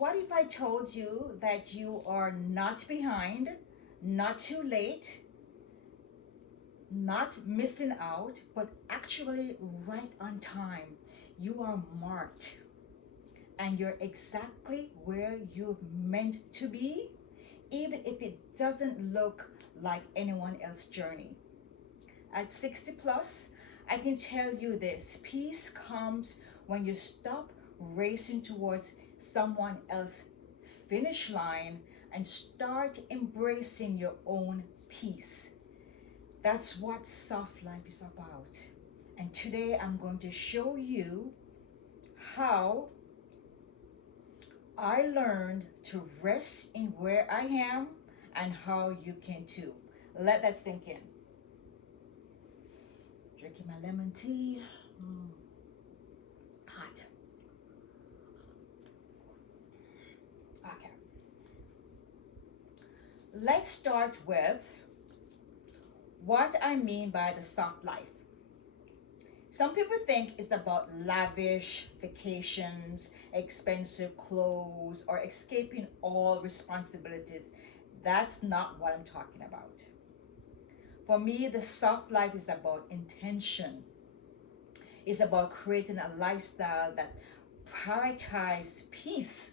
What if I told you that you are not behind, not too late, not missing out, but actually right on time? You are marked and you're exactly where you're meant to be, even if it doesn't look like anyone else's journey. At 60 plus, I can tell you this: peace comes when you stop racing towards someone else's finish line and start embracing your own peace. That's what soft life is about. And today I'm going to show you how I learned to rest in where I am and how you can too. Let that sink in. Drinking my lemon tea. Hot. Okay. Let's start with what I mean by the soft life. Some people think it's about lavish vacations, expensive clothes, or escaping all responsibilities. That's not what I'm talking about. For me, the soft life is about intention. It's about creating a lifestyle that prioritizes peace,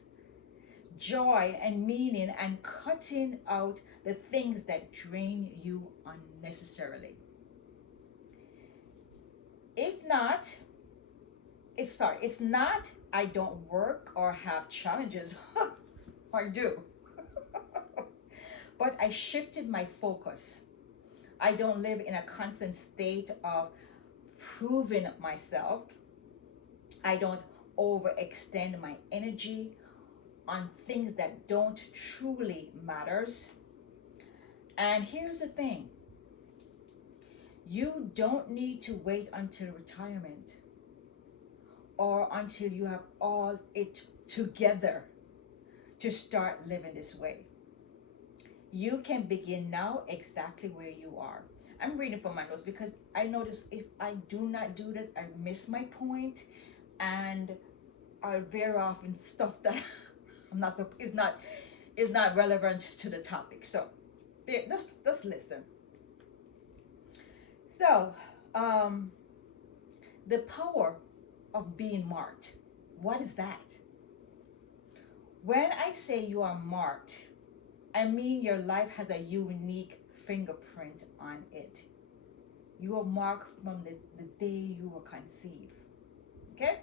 joy, and meaning, and cutting out the things that drain you unnecessarily. If not, it's not I don't work or have challenges, or do, but I shifted my focus. I don't live in a constant state of proving myself. I don't overextend my energy on things that don't truly matters. And here's the thing: you don't need to wait until retirement or until you have all it together to start living this way. You can begin now exactly where you are. I'm reading from my notes because I notice if I do not do that, I miss my point, and I very often stuff that I'm not is not relevant to the topic. So let's listen. So, um, the power of being marked. What is that? When I say you are marked, I mean your life has a unique fingerprint on it. You are marked from the day you were conceived. Okay?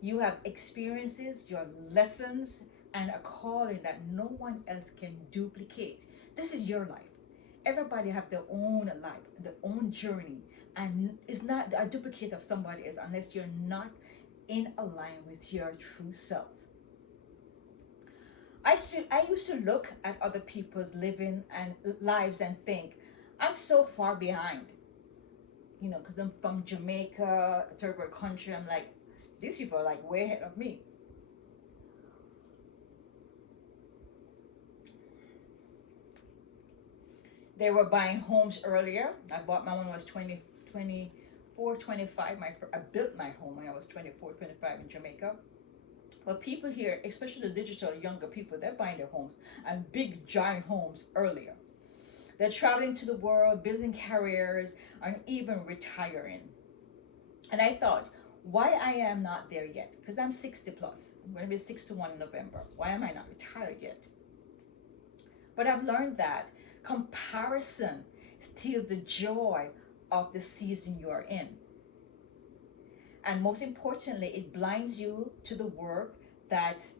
You have experiences, your lessons, and a calling that no one else can duplicate. This is your life. Everybody have their own life, their own journey, and it's not a duplicate of somebody else unless you're not in alignment with your true self. I used to look at other people's living and lives and think, I'm so far behind. Because I'm from Jamaica, a third world country. I'm like, these people are like way ahead of me. They were buying homes earlier. I bought my one when I was 24, 25. I built my home when I was 24, 25 in Jamaica. But people here, especially the digital younger people, they're buying their homes and big giant homes earlier. They're traveling to the world, building careers, and even retiring. And I thought, why I am not there yet? Because I'm 60 plus. I'm going to be 61 in November. Why am I not retired yet? But I've learned that comparison steals the joy of the season you are in. And most importantly, it blinds you to the work that's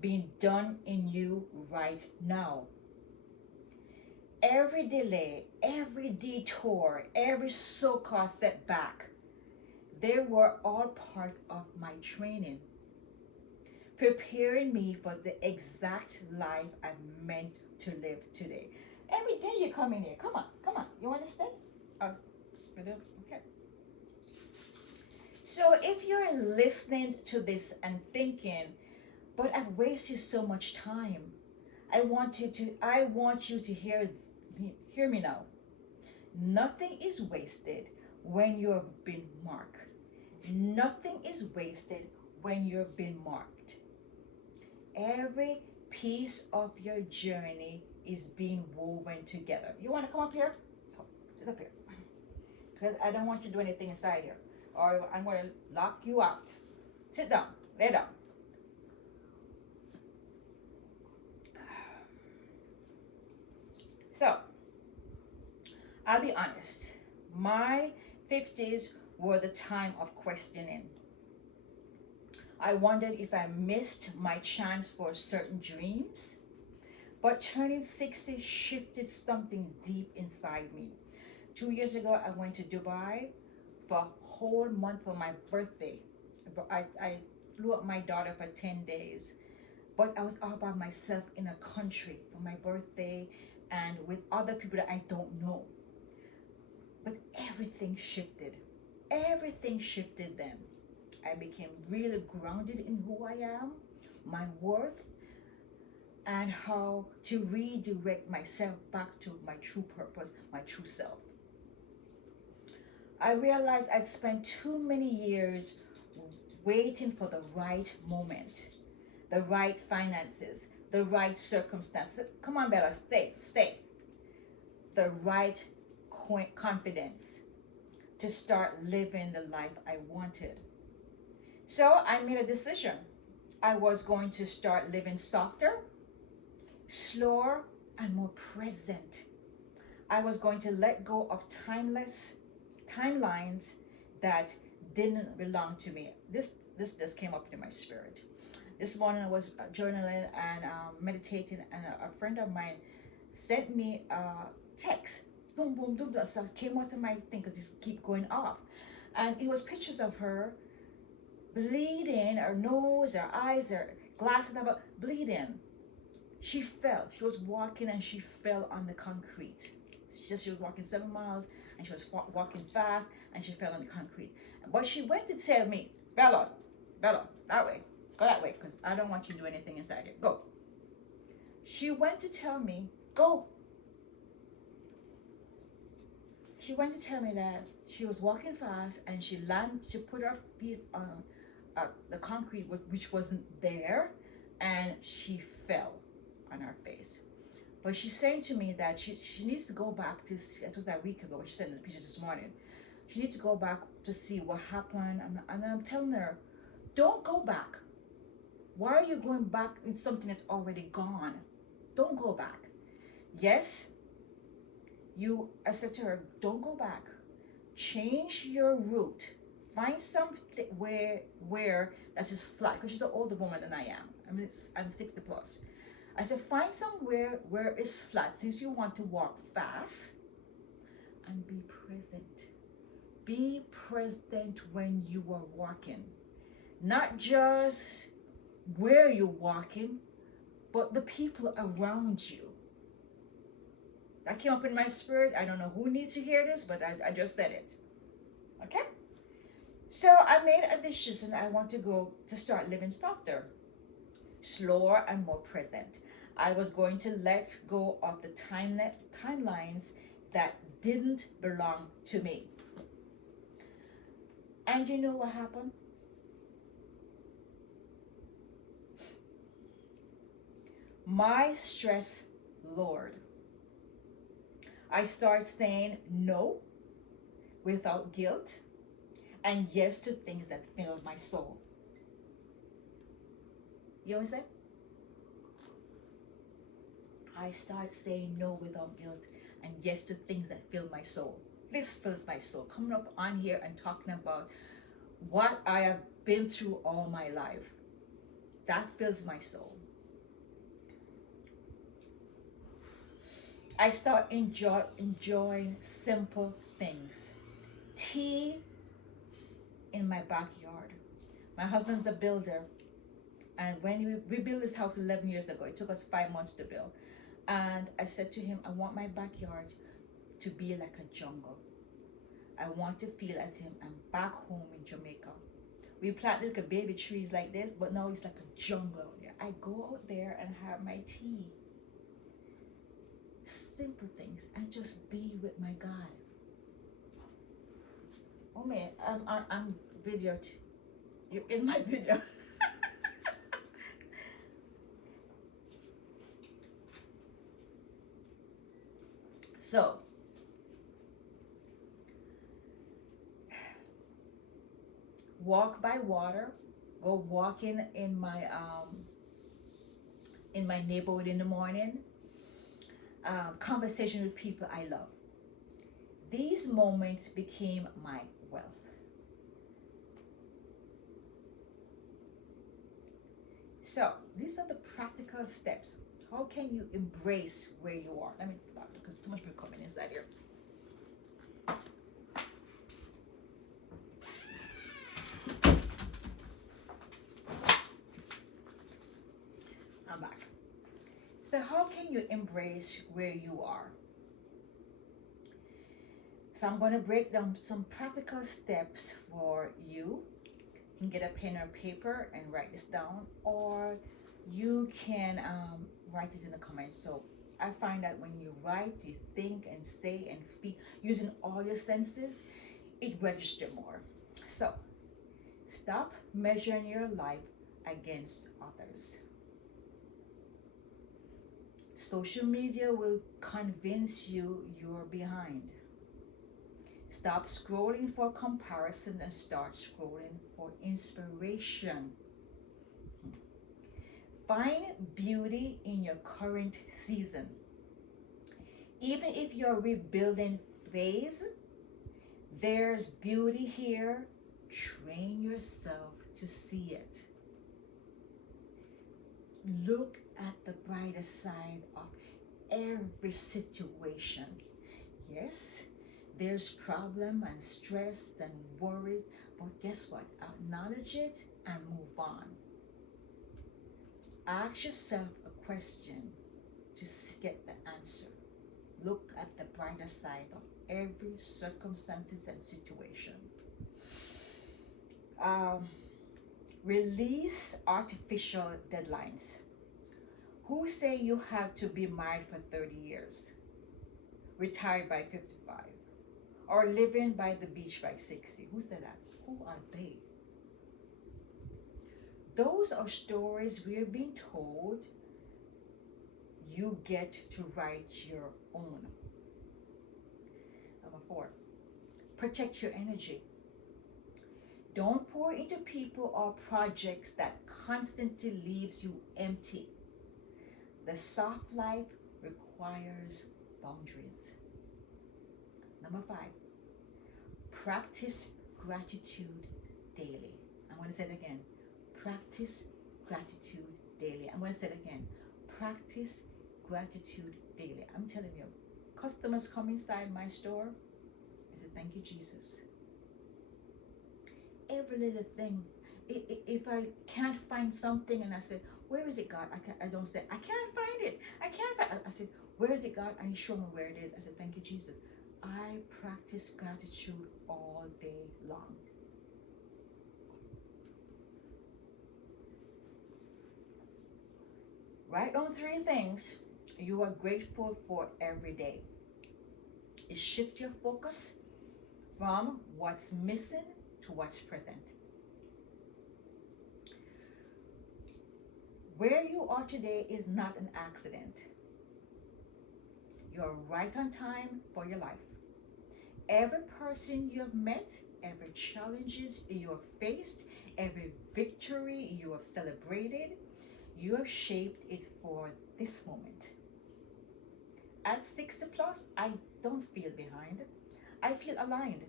being done in you right now. Every delay, every detour, every so-called setback, they were all part of my training, preparing me for the exact life I'm meant to live today. Every day you come in here. Come on, come on. You want to stay? Okay. So if you're listening to this and thinking, but I've wasted so much time, I want you to hear me now. Nothing is wasted when you've been marked. Nothing is wasted when you've been marked. every piece of your journey is being woven together. You want to come up here? Come, sit up here. Because I don't want you to do anything inside here, or I'm going to lock you out. Sit down. Lay down. So, I'll be honest. My 50s were the time of questioning. I wondered if I missed my chance for certain dreams. But turning 60 shifted something deep inside me. 2 years ago, I went to Dubai for a whole month for my birthday. I flew up my daughter for 10 days. But I was all by myself in a country for my birthday and with other people that I don't know. But everything shifted. Everything shifted then. I became really grounded in who I am, my worth, and how to redirect myself back to my true purpose, my true self. I realized I'd spent too many years waiting for the right moment, the right finances, the right circumstances. Come on, Bella, stay. The right confidence to start living the life I wanted. So I made a decision. I was going to start living softer, slower, and more present. I was going to let go of timelines that didn't belong to me. This just came up in my spirit. This morning I was journaling and meditating, and a friend of mine sent me a text. Boom, boom, boom. So it came out of my thing because just keep going off. And it was pictures of her bleeding, her nose, her eyes, her glasses, about bleeding. She fell. She was walking and she fell on the concrete. She was walking 7 miles and she was walking fast and she fell on the concrete. But she went to tell me, Bella, that way. Go that way because I don't want you to do anything inside here. Go. She went to tell me, go. She went to tell me that she was walking fast and she put her feet on the concrete which wasn't there, and she fell on her face. But she's saying to me that she needs to go back to see, it was that week ago, but she sent me the pictures this morning. She needs to go back to see what happened, and I'm telling her, don't go back. Why are you going back in something that's already gone? Don't go back. Yes, I said to her, don't go back. Change your route. Find something where that is flat, because she's an older woman than I am. I'm 60 plus. I said, find somewhere where it's flat, since you want to walk fast, and be present. Be present when you are walking. Not just where you're walking, but the people around you. That came up in my spirit. I don't know who needs to hear this, but I just said it. Okay? So I made a decision. I want to start living softer, slower, and more present. I was going to let go of the timelines that didn't belong to me. And you know what happened? My stress lowered. I started saying no without guilt and yes to things that filled my soul. You know what I'm saying? I start saying no without guilt and yes to things that fill my soul. This fills my soul. Coming up on here and talking about what I have been through all my life. That fills my soul. I start enjoying simple things. Tea in my backyard. My husband's a builder. And when we built this house 11 years ago, it took us 5 months to build. And I said to him, I want my backyard to be like a jungle. I want to feel as if I'm back home in Jamaica. We planted like baby trees like this, but now it's like a jungle out there. I go out there and have my tea. Simple things, and just be with my God. Oh man, I'm videoed. You're in my video. So, walk by water, go walking in my neighborhood in the morning, conversation with people I love. These moments became my wealth. So, these are the practical steps. How can you embrace where you are? Let me stop because too much people coming inside here. I'm back. So, how can you embrace where you are? So, I'm going to break down some practical steps for you. You can get a pen or paper and write this down, or you can write it in the comments. So, I find that when you write, you think and say and feel using all your senses, it registers more. So, stop measuring your life against others. Social media will convince you you're behind. Stop scrolling for comparison and start scrolling for inspiration. Find beauty in your current season. Even if you're rebuilding phase, there's beauty here. Train yourself to see it. Look at the brighter side of every situation. Yes, there's problem and stress and worries, but guess what? Acknowledge it and move on. Ask yourself a question to get the answer. Look at the brighter side of every circumstances and situation. Release artificial deadlines. Who say you have to be married for 30 years, retired by 55, or living by the beach by 60? Who said that? Who are they? Those are stories we're being told. You get to write your own. Number 4, protect your energy. Don't pour into people or projects that constantly leaves you empty. The soft life requires boundaries. Number 5, practice gratitude daily. I'm going to say it again. Practice gratitude daily. I'm going to say it again. Practice gratitude daily. I'm telling you, customers come inside my store. I say, thank you, Jesus. Every little thing. If I can't find something and I say, where is it, God? I don't say, I can't find it. I can't find it. I said, where is it, God? And you show me where it is. I said, thank you, Jesus. I practice gratitude all day long. Write down 3 things you are grateful for every day. It shifts your focus from what's missing to what's present. Where you are today is not an accident. You're right on time for your life. Every person you have met, every challenges you have faced, every victory you have celebrated, you have shaped it for this moment. At 60 plus, I don't feel behind. I feel aligned.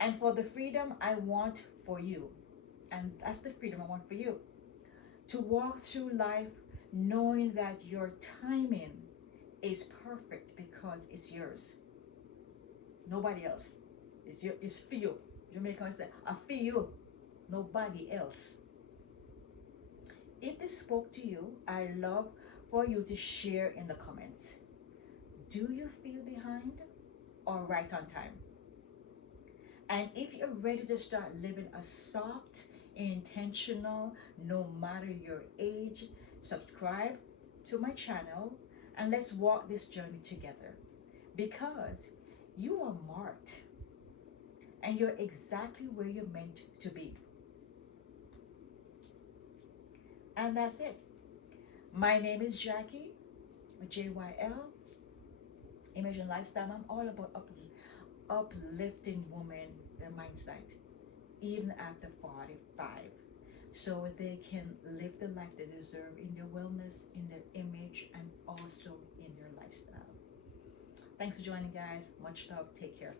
And for the freedom I want for you, and that's the freedom I want for you, to walk through life knowing that your timing is perfect because it's yours. Nobody else. It's for you. Jamaicans say, I for you. Nobody else. If this spoke to you, I love for you to share in the comments. Do you feel behind or right on time? And if you're ready to start living a soft, intentional, no matter your age, subscribe to my channel and let's walk this journey together, because you are marked and you're exactly where you're meant to be. And that's it. My name is Jackie, JYL. Image and lifestyle. I'm all about uplifting women, their mindset, even after 45, so they can live the life they deserve in their wellness, in their image, and also in their lifestyle. Thanks for joining, guys. Much love. Take care.